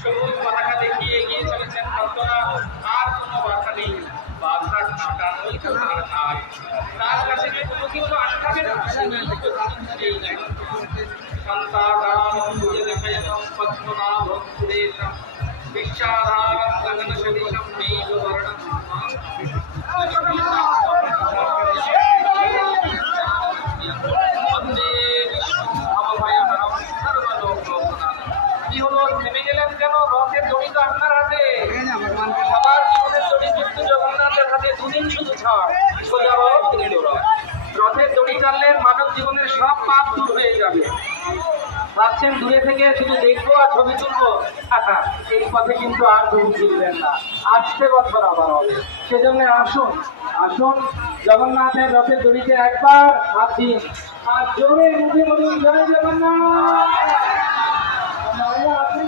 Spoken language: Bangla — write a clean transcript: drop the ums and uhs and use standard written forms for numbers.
সবুজ পতাকা দেখিয়ে এগিয়ে চলেছেন ভক্তরা। আর কোনো বাধা নেই, বাধা কাটানোই তো তার কাজ। তার কাছে যে কোনো কিছু আটকাবে না, এই নাই। শান্তাকারং ভুজগশয়নং পদ্মনাভং সুরেশম বিশ্বধারং গগনসদৃশম মেঘবর্ণম বন্দে বিষ্ণুভয়হরং সর্বলোকনাথম। কি হলো, থেমে গেলেন কেন? রথের দড়ি তো আপনার হাতে। সবার জীবনের দড়ি কিন্তু জগন্নাথের হাতে। দুদিন শুধু ছাড়, সোজা রথ, দৃঢ় রথ। রথের দড়ি টানলেন, মানব জীবনের সব পাপ দূর হয়ে যাবে। ভাবছেন দূরে থেকে শুধু দেখবো আর ছবি তুলবো, এই পথে কিন্তু আর দূর ফিরবেন না, আসতে বছর আবার হবে। সেজন্য আসুন, আসুন জগন্নাথের রথের দড়িতে একবার হাত দিন আর জোরে মুখে বলুন জয় জগন্নাথ। আপনি